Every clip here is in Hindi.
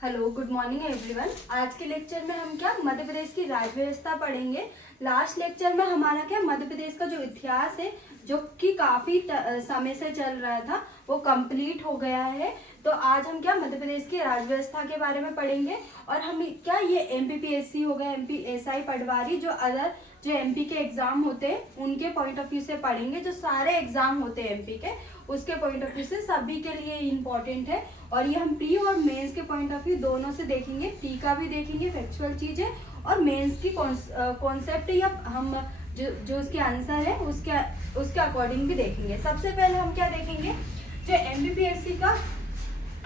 Hello, good morning everyone. आज के लेक्चर में हम क्या मध्य प्रदेश की राज्य व्यवस्था पढ़ेंगे। लास्ट लेक्चर में हमारा क्या मध्य प्रदेश का जो इतिहास है, जो कि काफी समय से चल रहा था, वो कंप्लीट हो गया है। तो आज हम क्या मध्य प्रदेश की राज्य व्यवस्था के बारे में पढ़ेंगे। और हम क्या ये एमपीपीएससी हो गया, एमपीएसआई पटवारी, जो अदर जो एमपी के एग्जाम होते हैं उनके पॉइंट ऑफ व्यू से पढ़ेंगे। जो सारे एग्जाम होते हैं एमपी के, उसके पॉइंट ऑफ व्यू से सभी के लिए इम्पोर्टेंट है। और ये हम प्री और मेंस के पॉइंट ऑफ व्यू दोनों से देखेंगे। प्री का भी देखेंगे फैक्चुअल चीजें, और मेंस की कॉन्सेप्ट या हम जो उसके आंसर है उसके अकॉर्डिंग भी देखेंगे। सबसे पहले हम क्या देखेंगे, जो एमपीपीएससी का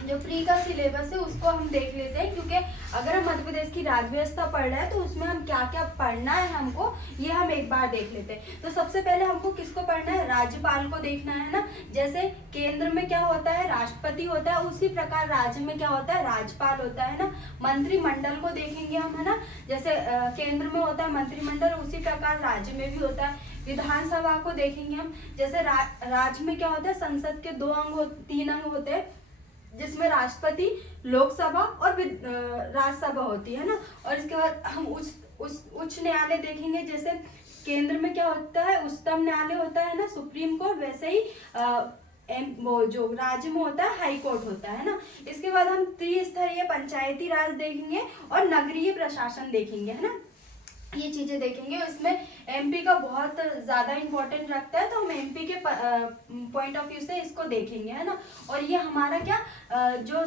जो प्री का सिलेबस है उसको हम देख लेते हैं। क्योंकि अगर हम मध्य प्रदेश की राज्य व्यवस्था पढ़ रहे हैं तो उसमें हम क्या क्या पढ़ना है हमको, ये हम एक बार देख लेते हैं। तो सबसे पहले हमको किसको पढ़ना है, राज्यपाल को देखना है ना। जैसे केंद्र में क्या होता है, राष्ट्रपति होता है, उसी प्रकार राज्य में क्या होता है, राज्यपाल होता है ना। मंत्रिमंडल को देखेंगे हम, है ना। जैसे केंद्र में होता है मंत्रिमंडल, उसी प्रकार राज्य में भी होता है। विधानसभा को देखेंगे हम। जैसे राज्य में क्या होता है, संसद के 3 अंग होते हैं, जिसमें राष्ट्रपति, लोकसभा और राज्यसभा होती है ना। और इसके बाद हम उच्च न्यायालय देखेंगे। जैसे केंद्र में क्या होता है, उच्चतम न्यायालय होता है ना, सुप्रीम कोर्ट। वैसे ही वो जो राज्य में होता है हाई कोर्ट होता है ना। इसके बाद हम त्रिस्तरीय पंचायती राज देखेंगे और नगरीय प्रशासन देखेंगे, है ना। ये चीजें देखेंगे। इसमें एमपी का बहुत ज्यादा इंपॉर्टेंट रखता है, तो हम एमपी के पॉइंट ऑफ व्यू से इसको देखेंगे, है ना। और ये हमारा क्या जो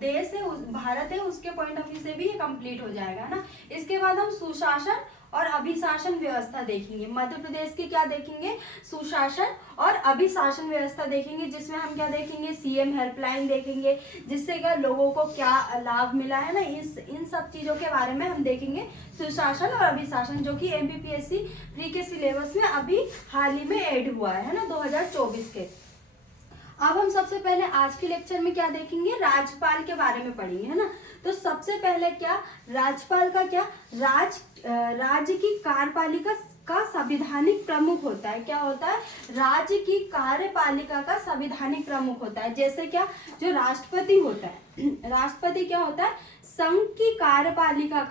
देश है, भारत है, उसके पॉइंट ऑफ व्यू से भी ये कंप्लीट हो जाएगा, है ना। इसके बाद हम सुशासन और अभिशासन व्यवस्था देखेंगे। मध्य प्रदेश की क्या देखेंगे, सुशासन और अभिशासन व्यवस्था देखेंगे। जिसमें हम क्या देखेंगे, सीएम हेल्पलाइन देखेंगे, जिससे क्या लोगों को क्या लाभ मिला है ना। इन सब चीजों के बारे में हम देखेंगे, सुशासन और अभिशासन, जो कि एमपीपीएससी प्री के सिलेबस में अभी हाल ही में ऐड हुआ है ना, 2024 के। अब हम सबसे पहले आज के लेक्चर में क्या देखेंगे, राज्यपाल के बारे में पढ़ेंगे, है ना। तो सबसे पहले क्या, राज्यपाल का क्या, राज्य की कार्यपालिका का संविधानिक प्रमुख होता है। क्या होता है, राज्य की कार्यपालिका का संविधानिक प्रमुख होता है। जैसे क्या, जो राष्ट्रपति होता है, राष्ट्रपति क्या होता है, संघ की कार्यपालिका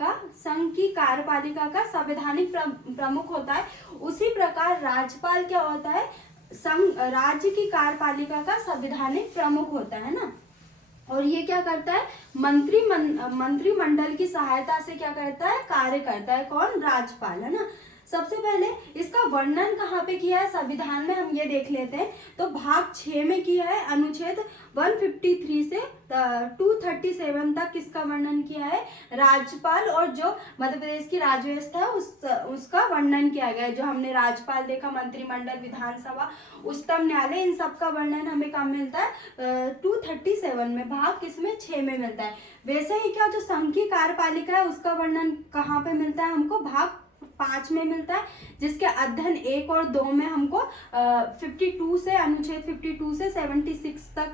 का संवैधानिक प्रमुख होता है। उसी प्रकार राज्यपाल क्या होता है, राज्य की कार्यपालिका का संवैधानिक प्रमुख होता है ना। और ये क्या करता है, मंत्रिमंडल की सहायता से क्या करता है, कार्य करता है। कौन, राज्यपाल, है ना। सबसे पहले इसका वर्णन कहाँ पे किया है, संविधान में हम ये देख लेते हैं। तो भाग 6 में किया है, अनुच्छेद 153 से 237 तक किसका वर्णन किया है, राज्यपाल और जो मध्य प्रदेश की राज्य व्यवस्था है उसका वर्णन किया गया है। जो हमने राज्यपाल देखा, मंत्रिमंडल, विधानसभा, उच्चतम न्यायालय, इन सब का वर्णन हमें कहाँ मिलता है, 237 में, भाग किसमें, 6 में मिलता है। वैसे ही क्या, जो संघ की कार्यपालिका है उसका वर्णन कहाँ पे मिलता है हमको, भाग 5 में मिलता है, जिसके अध्ययन 1 और 2 में हमको 52 से, अनुच्छेद 52 से 76 तक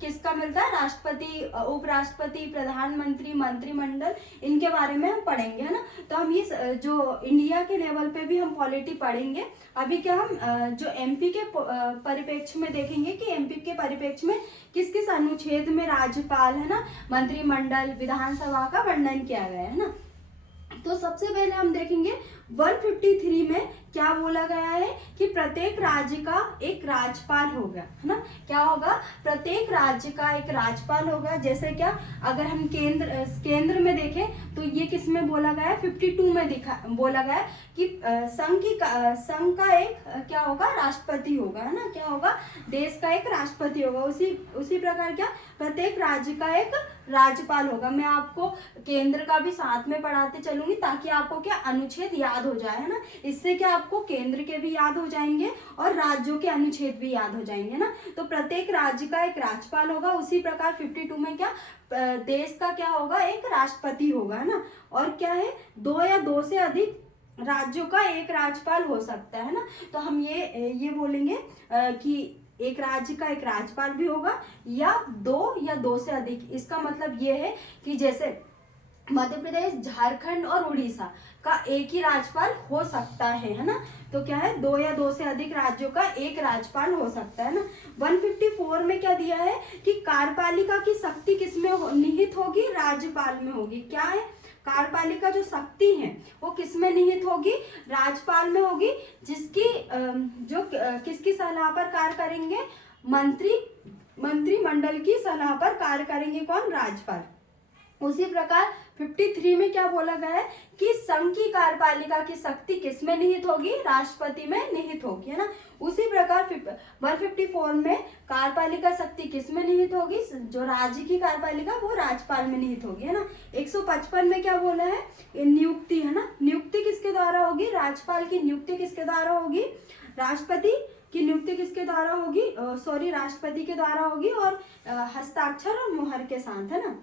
किसका मिलता है, राष्ट्रपति, उपराष्ट्रपति, प्रधानमंत्री, मंत्रिमंडल, इनके बारे में हम पढ़ेंगे, है ना। तो हम ये जो इंडिया के लेवल पे भी हम पॉलिटी पढ़ेंगे। अभी क्या हम जो एमपी के परिप्रेक्ष्य में देखेंगे कि एमपी के परिप्रेक्ष्य में किस किस अनुच्छेद में राज्यपाल, है ना, मंत्रिमंडल, विधानसभा का वर्णन किया गया है ना। तो सबसे पहले हम देखेंगे 153 में क्या बोला गया है कि प्रत्येक राज्य का एक राज्यपाल होगा, है ना। क्या होगा, प्रत्येक राज्य का एक राज्यपाल होगा। जैसे क्या, अगर हम केंद्र में देखें तो ये किस में बोला गया है, 52 में बोला गया है कि संघ का एक क्या होगा, राष्ट्रपति होगा, है ना। क्या होगा, देश का एक राष्ट्रपति होगा। उसी प्रकार क्या, प्रत्येक राज्य का एक राज्यपाल होगा। मैं आपको केंद्र का भी साथ में पढ़ाते चलूंगी, ताकि आपको क्या अनुच्छेद याद हो जाए, है ना। इससे क्या आपको केंद्र के भी याद हो जाएंगे और राज्यों के अनुच्छेद भी याद हो जाएंगे ना। तो प्रत्येक राज्य का एक राज्यपाल होगा। उसी प्रकार 52 में क्या, देश का क्या होगा, एक राष्ट्रपति होगा, है ना। और क्या है, 2 या 2 से अधिक राज्यों का एक राज्यपाल हो सकता है ना। तो हम ये बोलेंगे कि एक राज्य का एक राज्यपाल भी होगा, या 2 या 2 से अधिक। इसका मतलब ये है कि जैसे मध्य प्रदेश, झारखंड और उड़ीसा का एक ही राज्यपाल हो सकता है ना। तो क्या है, 2 या 2 से अधिक राज्यों का एक राज्यपाल हो सकता है ना। 154 में क्या दिया है कि कार्यपालिका की शक्ति किसमें निहित होगी, राज्यपाल में होगी। क्या है, कार्यपालिका जो शक्ति है वो किसमें निहित होगी, राज्यपाल में होगी, जिसकी जो किसकी सलाह पर कार्य करेंगे, मंत्रिमंडल की सलाह पर कार्य करेंगे, कौन, राज्यपाल। उसी प्रकार 53 में क्या बोला गया है कि संघ की कार्यपालिका की शक्ति किसमें निहित होगी, राष्ट्रपति में निहित होगी, है ना। उसी प्रकार 154 में कार्यपालिका शक्ति किसमें निहित होगी, जो राज्य की कार्यपालिका वो राज्यपाल में निहित होगी, है ना। 155 में क्या बोला है, नियुक्ति, है ना। नियुक्ति किसके द्वारा होगी, राज्यपाल की नियुक्ति किसके द्वारा होगी, राष्ट्रपति की नियुक्ति किसके द्वारा होगी, राष्ट्रपति के द्वारा होगी, और हस्ताक्षर और मुहर के साथ, है ना।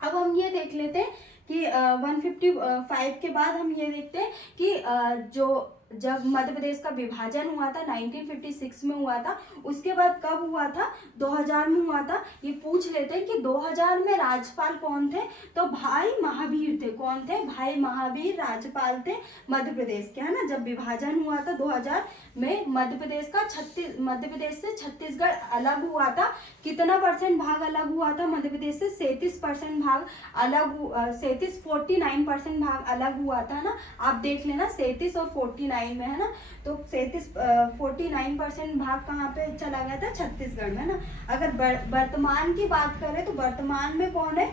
अब हम ये देख लेते हैं कि 155 के बाद हम ये देखते हैं कि जब मध्य प्रदेश का विभाजन हुआ था 1956 में हुआ था, उसके बाद कब हुआ था, 2000 में हुआ था। ये पूछ लेते हैं कि 2000 में राज्यपाल कौन थे, तो भाई महावीर थे। कौन थे, भाई महावीर राज्यपाल थे मध्य प्रदेश के, है ना। जब विभाजन हुआ था 2000 में, मध्य प्रदेश से छत्तीसगढ़ अलग हुआ था। कितना % भाग अलग हुआ था मध्य प्रदेश से, 37% भाग अलग, 49% भाग अलग हुआ था ना। आप देख लेना 37 और 49 में, है ना। तो 49% भाग कहाँ पे चला गया था, छत्तीसगढ़ में, है ना। अगर वर्तमान की बात करें तो वर्तमान में कौन है,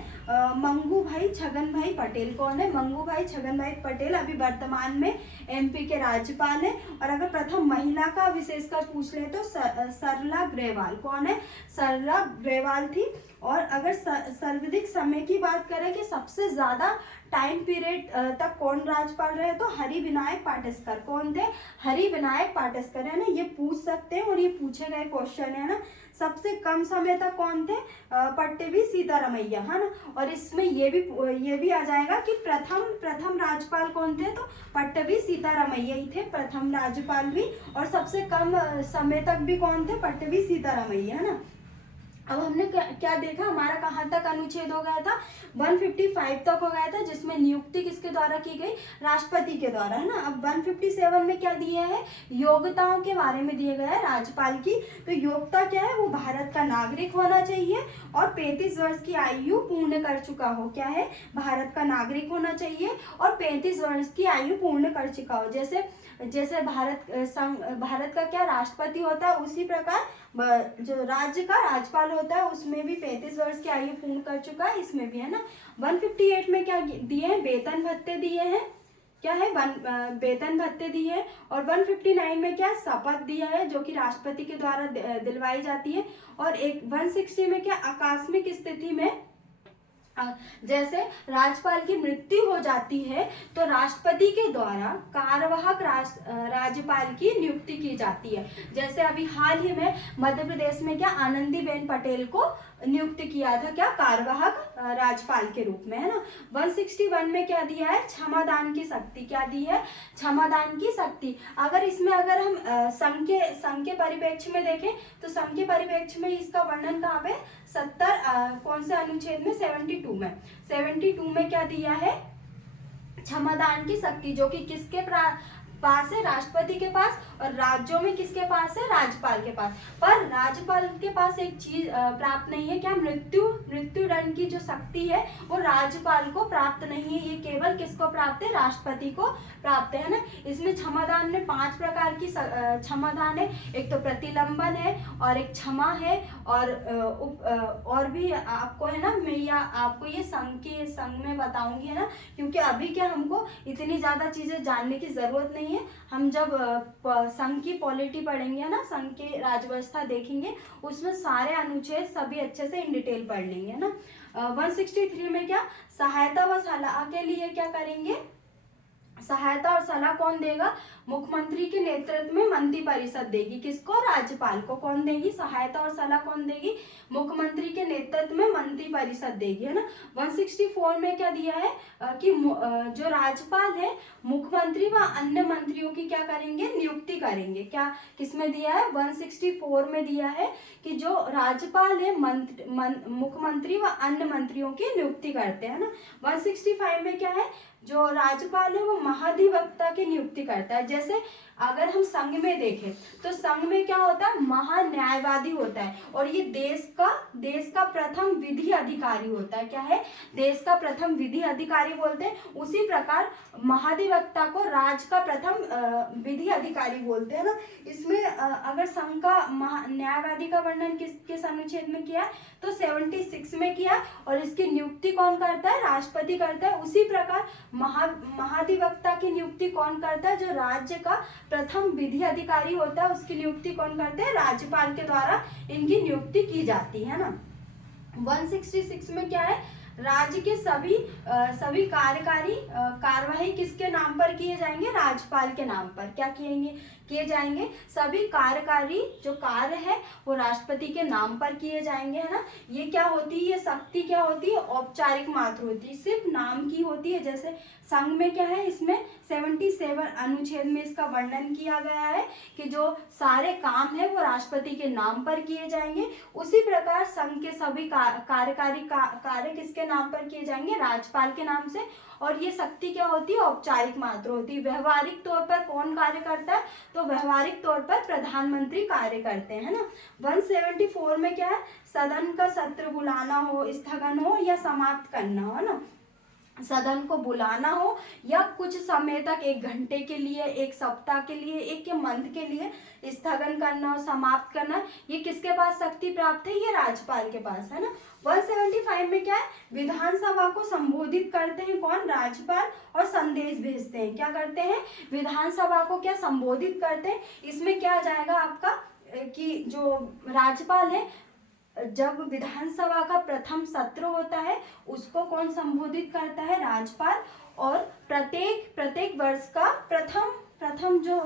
मंगू भाई छगन भाई पटेल। कौन है, मंगू भाई छगन भाई पटेल अभी वर्तमान में MP के राज्यपाल है। और अगर प्रथम महिला का विशेषकर पूछ ले तो सरला ग्रेवाल। कौन है, सरला ग्रेवाल थी। और अगर सर्वाधिक समय की बात करें कि सबसे ज्यादा टाइम पीरियड तक कौन राज्यपाल रहे, तो हरिविनायक पाटस्कर। कौन थे, हरिविनायक पाटस्कर, है ना। ये पूछ सकते हैं और ये पूछे गए क्वेश्चन है ना। सबसे कम समय तक कौन थे, पट्टभी सीतारमैया, है ना। और इसमें ये भी आ जाएगा कि प्रथम राज्यपाल कौन थे, तो पट्टभी सीतारमैया ही थे प्रथम राज्यपाल भी। और सबसे कम समय तक भी कौन थे, पट्टभी सीतारमैया, है ना। अब हमने क्या देखा, हमारा कहाँ तक अनुच्छेद हो गया था, 155 तक हो गया था, जिसमें नियुक्ति किसके द्वारा की गई, राष्ट्रपति के द्वारा, है ना। अब 157 में क्या दिया है, योग्यताओं के बारे में दिया गया है राज्यपाल की। तो योग्यता क्या है, वो भारत का नागरिक होना चाहिए और 35 वर्ष की आयु पूर्ण कर चुका हो। क्या है, भारत का नागरिक होना चाहिए और 35 वर्ष की आयु पूर्ण कर चुका हो। जैसे भारत का क्या राष्ट्रपति होता है, उसी प्रकार जो राज्य का राज्यपाल होता है उसमें भी 35 वर्ष की आयु पूर्ण कर चुका है, इसमें भी, है ना। 158 में क्या दिए हैं, वेतन भत्ते दिए हैं। क्या है, वेतन भत्ते दिए हैं। और 159 में क्या, शपथ दिया है जो कि राष्ट्रपति के द्वारा दिलवाई जाती है। और 160 में क्या, आकस्मिक स्थिति में जैसे राज्यपाल की मृत्यु हो जाती है तो राष्ट्रपति के द्वारा कार्यवाहक राज्यपाल की नियुक्ति की जाती है। जैसे अभी हाल ही में मध्य प्रदेश में क्या, आनंदीबेन पटेल को नियुक्त किया था, क्या, कार्यवाहक राज्यपाल के रूप में, है ना। 161 में क्या दिया है, क्षमादान की शक्ति। क्या दी है, क्षमादान की शक्ति। अगर हम संघ के परिप्रेक्ष्य में देखें तो संघ के परिप्रेक्ष्य में इसका वर्णन कहाँ पे, 70 कौन से अनुच्छेद में, 72 में क्या दिया है, क्षमादान की शक्ति, जो कि किसके पास है, राष्ट्रपति के पास। और राज्यों में किसके पास है, राज्यपाल के पास। पर राज्यपाल के पास एक चीज प्राप्त नहीं है, क्या, मृत्यु दंड की जो शक्ति है वो राज्यपाल को प्राप्त नहीं है। ये केवल किसको प्राप्त है, राष्ट्रपति को प्राप्त है ना। इसमें क्षमादान में 5 प्रकार की क्षमादान है। एक तो प्रतिलंबन है, और एक क्षमा है, और भी आपको, है ना, मैं आपको ये संघ में बताऊंगी, है ना। क्योंकि अभी क्या हमको इतनी ज्यादा चीजें जानने की जरूरत नहीं है। हम जब संघ की पॉलिटी पढ़ेंगे, है ना, संघ की राज्यव्यवस्था देखेंगे, उसमें सारे अनुच्छेद सभी अच्छे से इन डिटेल पढ़ लेंगे, है ना। 163 में क्या, सहायता व सलाह के लिए क्या करेंगे, सहायता और सलाह कौन देगा, मुख्यमंत्री के नेतृत्व में मंत्रिपरिषद देगी। किसको? राज्यपाल को। कौन देगी? सहायता और सलाह कौन देगी? मुख्यमंत्री के नेतृत्व में मंत्रिपरिषद देगी, है ना। 164 में क्या दिया है कि जो राज्यपाल है मुख्यमंत्री व अन्य मंत्रियों की क्या करेंगे? नियुक्ति करेंगे। क्या किसमें दिया है? 164 में दिया है कि जो राज्यपाल है मुख्यमंत्री व अन्य मंत्रियों की नियुक्ति करते हैं ना। 165 में क्या है? जो राज्यपाल है वो महाधिवक्ता की नियुक्ति करता है। जैसे अगर हम संघ में देखें तो संघ में क्या होता है? महान्यायवादी होता है और ये देश का प्रथम विधि अधिकारी होता है। क्या है? देश का प्रथम विधि अधिकारी बोलते हैं। उसी प्रकार महाधिवक्ता को राज्य का प्रथम विधि अधिकारी बोलते हैं ना। इसमें अगर संघ का न्यायवादी का वर्णन किस अनुच्छेद में किया है? तो 76 में किया। और इसकी नियुक्ति कौन करता है? राष्ट्रपति करता है। उसी प्रकार महाधिवक्ता की नियुक्ति कौन करता है? जो राज्य का प्रथम विधि अधिकारी होता है उसकी नियुक्ति कौन करते हैं? राज्यपाल के द्वारा इनकी नियुक्ति की जाती है ना। 166 में क्या है? राज्य के सभी कार्यकारी कार्यवाही किसके नाम पर किए जाएंगे? राज्यपाल के नाम पर। क्या किए जाएंगे? सभी कार्यकारी जो कार्य है वो राष्ट्रपति के नाम पर किए जाएंगे, है ना। ये क्या होती है? ये शक्ति क्या होती है? औपचारिक मात्र होती है, सिर्फ नाम की होती है। जैसे संघ में क्या है? इसमें 77 अनुच्छेद में इसका वर्णन किया गया है कि जो सारे काम है वो राष्ट्रपति के नाम पर किए जाएंगे। उसी प्रकार संघ के सभी कार्यकारी कार्य किसके नाम पर किए जाएंगे? राज्यपाल के नाम से। और ये शक्ति क्या होती है? औपचारिक मात्र होती है। व्यवहारिक तौर पर कौन कार्य करता है? तो व्यवहारिक तौर पर प्रधानमंत्री कार्य करते हैं, है ना। 174 में क्या है? सदन का सत्र बुलाना हो, स्थगन हो या समाप्त करना हो, ना। सदन को बुलाना हो या कुछ समय तक, 1 घंटे के लिए, 1 सप्ताह के लिए, 1 मंथ के लिए स्थगन करना हो, समाप्त करना, ये किसके पास शक्ति प्राप्त है? ये राज्यपाल के पास, है ना। 175 में क्या है? विधानसभा को संबोधित करते हैं कौन? राज्यपाल। और संदेश भेजते हैं। क्या करते हैं? विधानसभा को क्या संबोधित करते हैं। इसमें क्या आ जाएगा आपका कि जो राज्यपाल है, जब विधानसभा का प्रथम सत्र होता है उसको कौन संबोधित करता है? राज्यपाल। और प्रत्येक वर्ष का प्रथम जो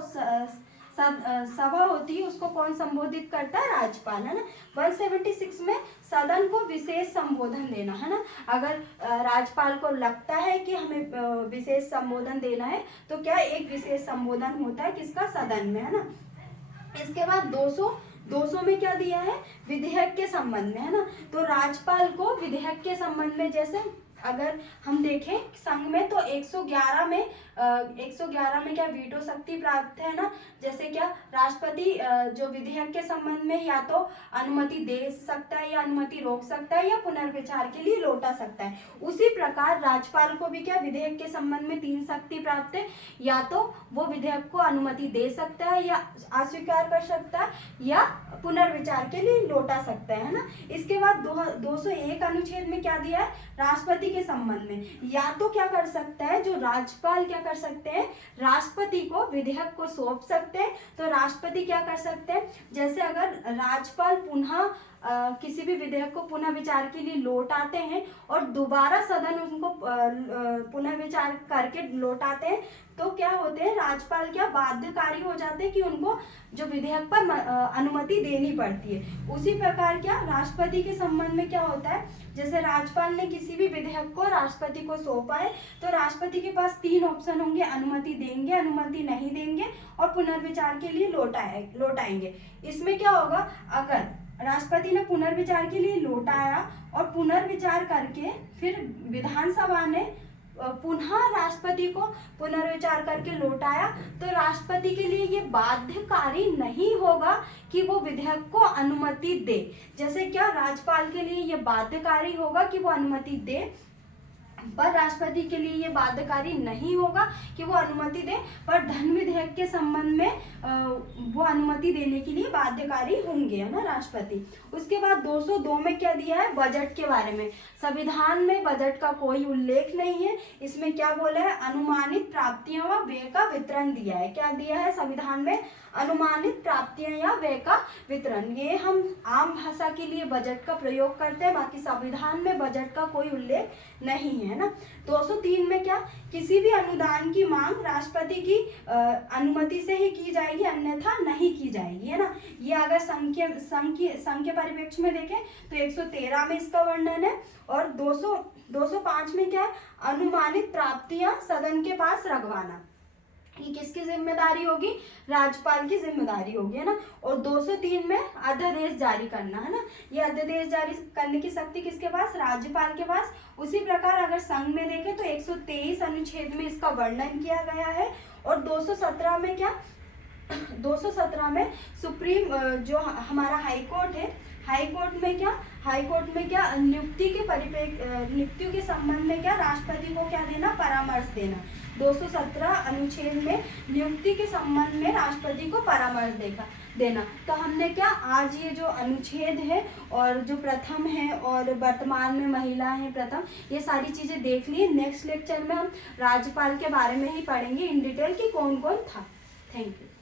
सभा होती है उसको कौन संबोधित करता है? राज्यपाल, है ना। 176 में सदन को विशेष संबोधन देना, है ना। अगर राज्यपाल को लगता है कि हमें विशेष संबोधन देना है तो क्या एक विशेष संबोधन होता है किसका? सदन में, है ना। इसके बाद 200 में क्या दिया है? विधेयक के संबंध में, है ना। तो राज्यपाल को विधेयक के संबंध में, जैसे अगर हम देखें संघ में तो 111 में क्या वीटो शक्ति प्राप्त है ना। जैसे क्या राष्ट्रपति जो विधेयक के संबंध में या तो अनुमति दे सकता है या अनुमति रोक सकता है या पुनर्विचार के लिए लौटा सकता है। उसी प्रकार राज्यपाल को भी क्या विधेयक के संबंध में 3 शक्ति प्राप्त है, या तो वो विधेयक को अनुमति दे सकता है या अस्वीकार कर सकता है या पुनर्विचार के लिए लौटा सकता है ना। इसके बाद 201 अनुच्छेद में क्या दिया है? राष्ट्रपति के संबंध में या तो क्या कर सकता है, जो राज्यपाल क्या कर सकते हैं, राष्ट्रपति को विधेयक को सौंप सकते हैं। तो राष्ट्रपति क्या कर सकते हैं, जैसे अगर राज्यपाल पुनः किसी भी विधेयक को पुनः विचार के लिए लौट आते हैं और दोबारा सदन उनको पुनः विचार करके लौटाते हैं तो क्या होते हैं, राज्यपाल क्या बाध्यकारी हो जाते हैं कि उनको जो विधेयक पर अनुमति देनी पड़ती है। उसी प्रकार क्या राष्ट्रपति के संबंध में क्या होता है, जैसे राज्यपाल ने किसी भी विधेयक को राष्ट्रपति को सौंपा है तो राष्ट्रपति के पास 3 ऑप्शन होंगे, अनुमति देंगे, अनुमति नहीं देंगे और पुनर्विचार के लिए लौटाएंगे। इसमें क्या होगा, अगर राष्ट्रपति ने पुनर्विचार के लिए लौटाया और पुनर्विचार करके फिर विधानसभा ने पुनः राष्ट्रपति को पुनर्विचार करके लौटाया तो राष्ट्रपति के लिए ये बाध्यकारी नहीं होगा कि वो विधेयक को अनुमति दे। जैसे क्या राज्यपाल के लिए ये बाध्यकारी होगा कि वो अनुमति दे, पर राष्ट्रपति के लिए ये बाध्यकारी नहीं होगा कि वो अनुमति दे, पर धन विधेयक के संबंध में वो अनुमति देने के लिए बाध्यकारी होंगे, है ना राष्ट्रपति। उसके बाद 202 में क्या दिया है, बजट के बारे में। संविधान में बजट का कोई उल्लेख नहीं है। इसमें क्या बोला है, अनुमानित प्राप्तियां व व्यय का वितरण दिया है। क्या दिया है संविधान में, अनुमानित प्राप्तियां या व्यय का वितरण। ये हम आम भाषा के लिए बजट का प्रयोग करते हैं, बाकी संविधान में बजट का कोई उल्लेख नहीं है है ना। 203 में क्या, किसी भी अनुदान की मांग राष्ट्रपति की अनुमति से ही की जाएगी, अन्यथा नहीं की जाएगी, है ना। ये अगर संघ के परिप्रेक्ष्य में देखें तो 113 में इसका वर्णन है। और 205 में क्या है, अनुमानित प्राप्तियां सदन के पास रखवाना, ये किसकी जिम्मेदारी होगी, राज्यपाल की जिम्मेदारी होगी, है ना। और 203 में अध्यादेश जारी करना, है ना, ये अध्यादेश जारी करने की शक्ति किसके पास, राज्यपाल के पास। उसी प्रकार अगर संघ में देखें तो 123 अनुच्छेद में इसका वर्णन किया गया है। और 217 में क्या, 217 में सुप्रीम जो हमारा हाई कोर्ट है, हाई कोर्ट में क्या नियुक्ति के संबंध में क्या राष्ट्रपति को क्या देना, परामर्श देना। 217 अनुच्छेद में नियुक्ति के संबंध में राष्ट्रपति को परामर्श देना। तो हमने क्या आज ये जो अनुच्छेद है और जो प्रथम है और वर्तमान में महिला है प्रथम, ये सारी चीजें देख ली। नेक्स्ट लेक्चर में हम राज्यपाल के बारे में ही पढ़ेंगे इन डिटेल कि कौन कौन था। Thank you.